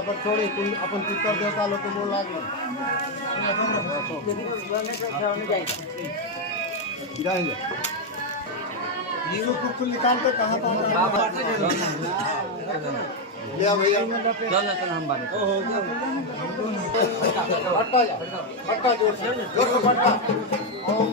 पर छोड़ी अपन पितर देवता लोग को बोल लागू जाएंगे कुछ निकाल के कहाँ लिया भैया चल हम बारे फटका जोर से फटका ओम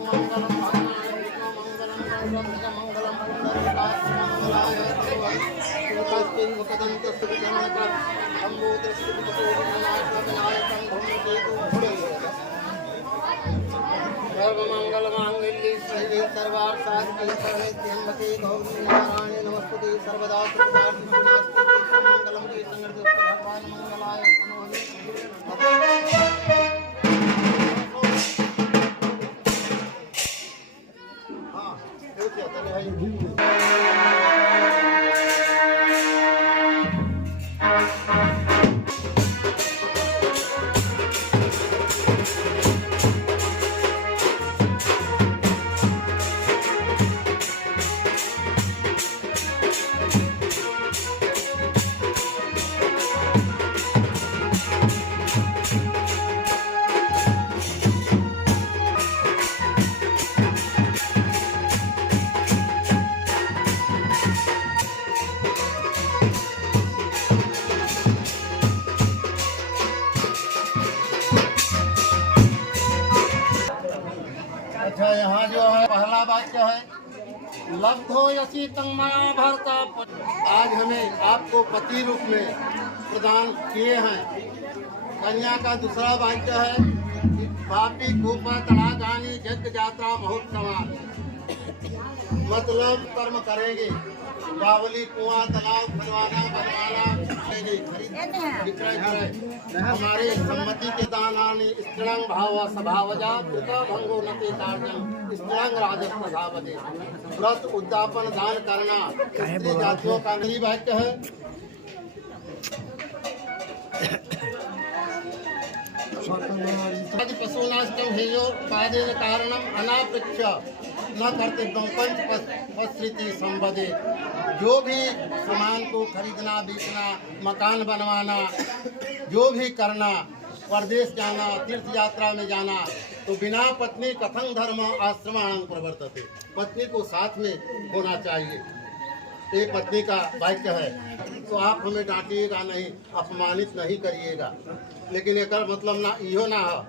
सर्वमंगल मांगल्ये शिवे सर्वार्थ साधिके शरण्ये गौरी नारायणे नमस्ते सर्वदा मंगलम भगवान मंगलाय अच्छा, यहाँ जो है पहला वाक्य है लब्धो यसी तंगमाया भरता। आज हमें आपको पति रूप में प्रदान किए हैं। कन्या का दूसरा वाक्य है पापी कूप तड़ा जानी जग जात्रा महोत्सव। मतलब कर्म करेंगे, बावली कुआं तालाब बनवाना हमारे सम्मति के दानानि स्त्रीणं भाव स्वभावजा कृता भंगो नते कार्जं स्त्रीणं राजस्व धावते। व्रत उद्यापन दान करना स्त्री जातियों का नहीं वाक्य है। पशुनाष्टम हेयो पादेन कारणम अनापृच्छ न करते पंच संबदे। जो भी सामान को खरीदना बेचना मकान बनवाना जो भी करना परदेश जाना तीर्थ यात्रा में जाना तो बिना पत्नी कथं धर्म आश्रमाणां प्रवर्तते। पत्नी को साथ में होना चाहिए। ये पत्नी का वाक्य है। तो आप हमें डांटिएगा नहीं, अपमानित नहीं करिएगा। लेकिन एक मतलब ना इहो ना हो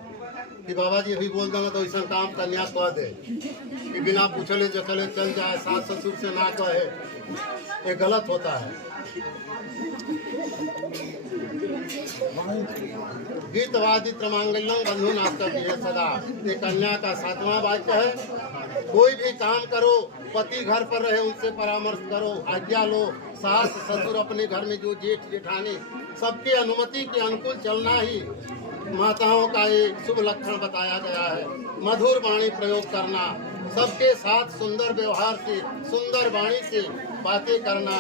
कि बाबा जी अभी बोल देना तो ऐसा काम कन्या कह दे कि बिना पूछले जखले चल जाए, सास ससुर से ना कहे, ये गलत होता है। गीतवादित मांगल्यं बंधु नास्तव्य सदा। ये कन्या का 7वां वाक्य है। कोई भी काम करो, पति घर पर रहे उनसे परामर्श करो, आज्ञा लो। सास ससुर अपने घर में जो जेठ जेठानी सबके अनुमति के अनुकूल चलना ही माताओं का एक शुभ लक्षण बताया गया है। मधुर वाणी प्रयोग करना, सबके साथ सुंदर व्यवहार से सुंदर वाणी से बातें करना,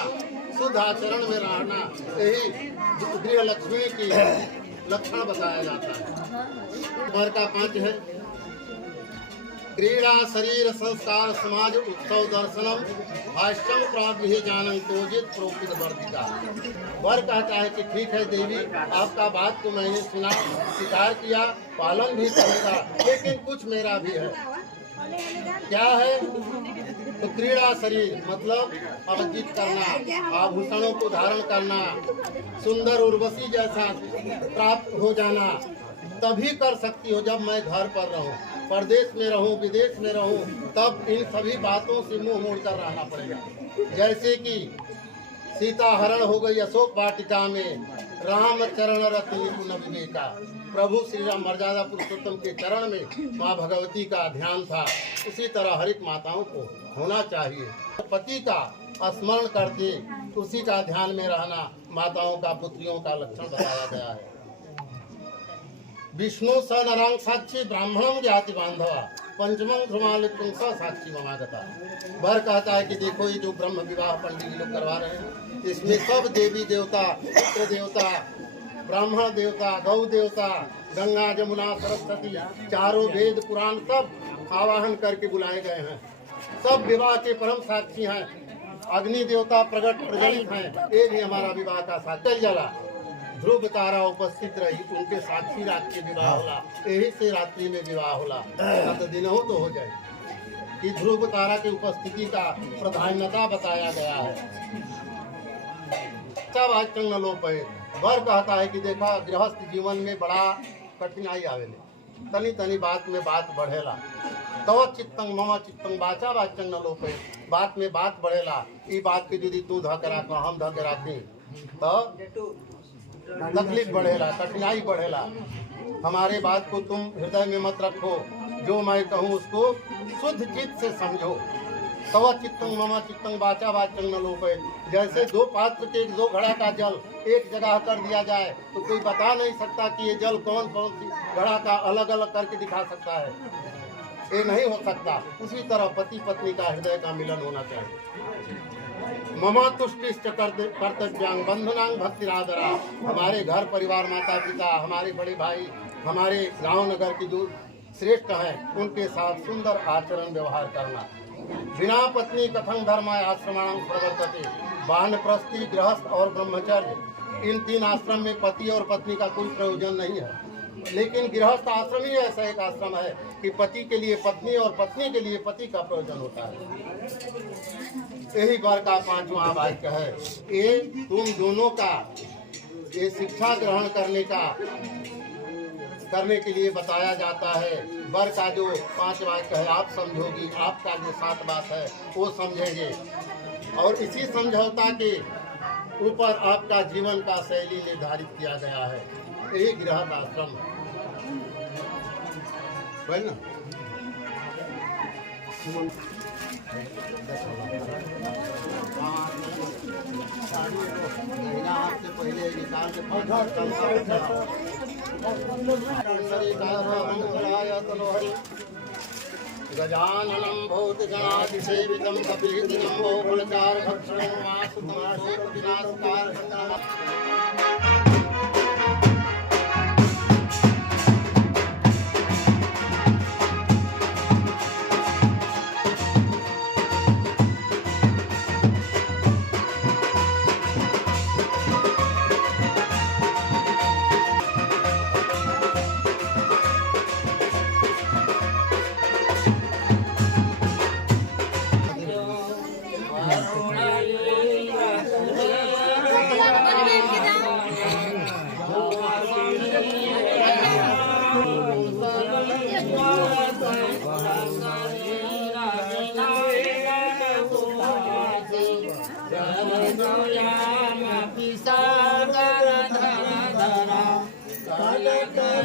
शुद्ध आचरण में रहना, यही गृह लक्ष्मी की लक्षण बताया जाता है। घर का 5 है क्रीड़ा शरीर संस्कार समाज उत्सव दर्शनम भाष्यम प्रागृह जानन तोजित प्रोपित वर्तिका। वर कहता है कि ठीक है देवी, आपका बात को मैंने सुना, स्वीकार किया, पालन भी करूँगा, लेकिन कुछ मेरा भी है। क्या है? तो क्रीड़ा शरीर मतलब अवजित करना, आभूषणों को धारण करना, सुंदर उर्वशी जैसा प्राप्त हो जाना तभी कर सकती हो जब मैं घर पर रहूं। परदेश में रहूं, विदेश में रहूं, तब इन सभी बातों से मुंह मोड़कर रहना पड़ेगा। जैसे कि सीता हरण हो गई अशोक वाटिका में, राम चरण रत्न निपुण विवेका। प्रभु श्री राम मर्यादा पुरुषोत्तम के चरण में माँ भगवती का ध्यान था। उसी तरह हर एक माताओं को होना चाहिए। पति का स्मरण करके उसी का ध्यान में रहना माताओं का पुत्रियों का लक्षण बताया गया है। विष्णु स नरांग साक्षी ब्राह्मणम ज्ञाति बांधवा पंचमं ध्रुमालिप्तुं स साक्षी ममागता। वर कहता है कि देखो ये जो ब्रह्म विवाह पंडित लोग करवा रहे हैं, इसमें सब देवी देवता, पुत्र देवता, ब्राह्मण देवता, गौ देवता, गंगा जमुना सरस्वती, चारों वेद पुराण सब आवाहन करके बुलाए गए हैं। सब विवाह के परम साक्षी हैं। अग्नि देवता प्रकट प्रज्वलित हैं, ये भी हमारा विवाह का साक्षी। जला ध्रुव तारा उपस्थित रही, उनके साक्षी रात के विवाह होला, यही से रात्रि में विवाह होला। तत दिन हो तो हो जाए कि ध्रुव तारा की उपस्थिति का प्रधानता बताया गया है। सब आचरण न लोप है। वर कहता है कि देखा गृहस्थ जीवन में बड़ा कठिनाई आवेले, तनी तनी बात में बात बढ़ेला। तव चित्तंग मम चित्तंग बाचा वाचन न लोप है। बात में बात बढ़ेला, ई बात के यदि तू धके राख हम धके राखी तो तकलीफ बढ़ेला, कठिनाई बढ़ेला। हमारे बात को तुम हृदय में मत रखो, जो मैं कहूँ उसको शुद्ध चित्त से समझो। तव चित्तंग मम चित्तंग बाचा वाचन न लोपे। जैसे दो पात्र के दो घड़ा का जल एक जगह कर दिया जाए तो कोई बता नहीं सकता कि ये जल कौन कौन सी घड़ा का अलग अलग करके दिखा सकता है, ये नहीं हो सकता। उसी तरह पति पत्नी का हृदय का मिलन होना चाहिए। ममा तुष्टिष्ट कर्तव्यांग बंधुनांग भक्तिरादरा। हमारे घर परिवार माता पिता हमारे बड़े भाई हमारे गांव नगर की जो श्रेष्ठ हैं उनके साथ सुंदर आचरण व्यवहार करना। बिना पत्नी कथं धर्म आश्रमाणां प्रवर्तते। वानप्रस्थी गृहस्थ और ब्रह्मचर्य, इन तीन आश्रम में पति और पत्नी का कोई प्रयोजन नहीं है, लेकिन गृहस्थ आश्रम ही ऐसा एक आश्रम है कि पति के लिए पत्नी और पत्नी के लिए पति का प्रयोजन होता है। यही वर का 5वां वाक्य है। ये तुम दोनों का ये शिक्षा ग्रहण करने के लिए बताया जाता है। वर का जो 5 वाक्य है आप समझोगी, आपका जो 7 बात है वो समझेंगे, और इसी समझौता के ऊपर आपका जीवन का शैली निर्धारित किया गया है। यही गृहस्थ आश्रम है ना। से पहले निकाल के गजाननं भूतगणातिसेवितं कपिलदिनं फलचार भक्षणं वासुतं शोकविनाशकार।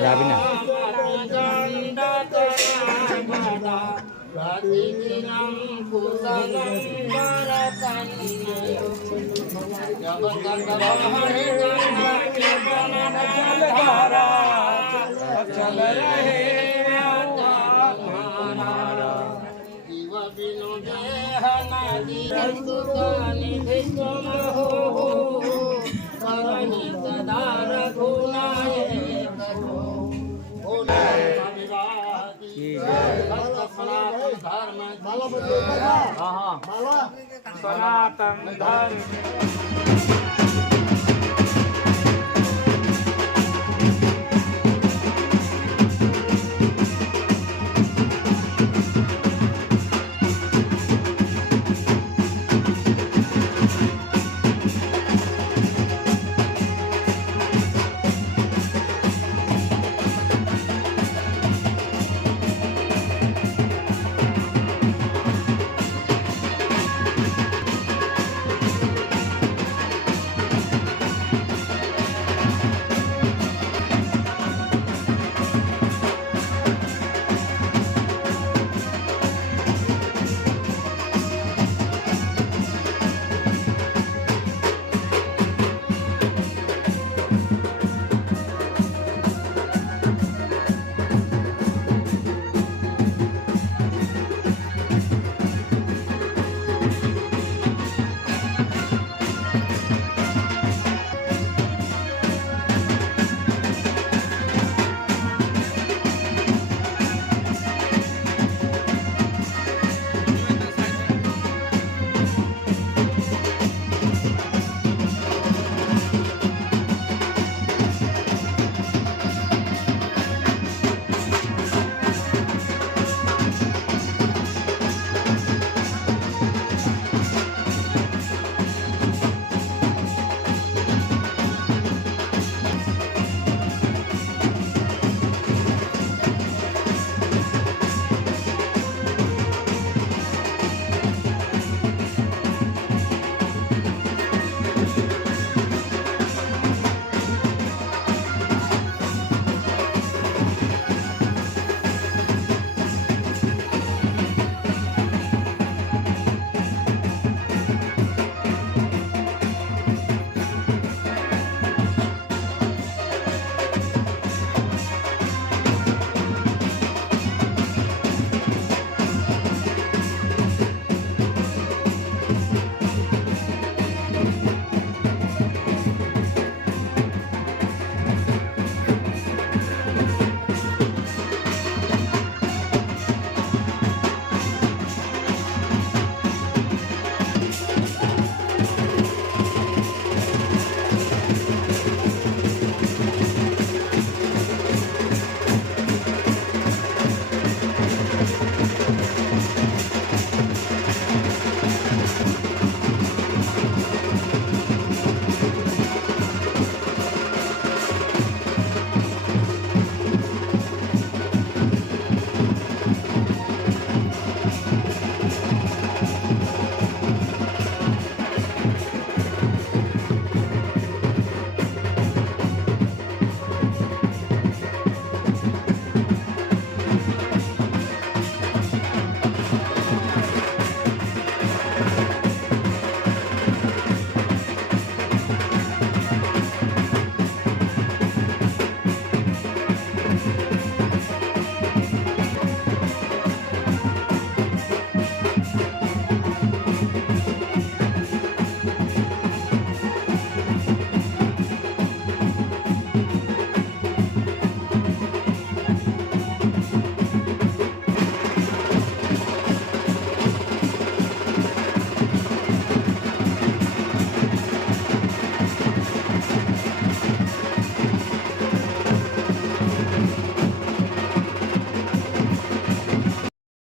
Rabina. सनातन धर्म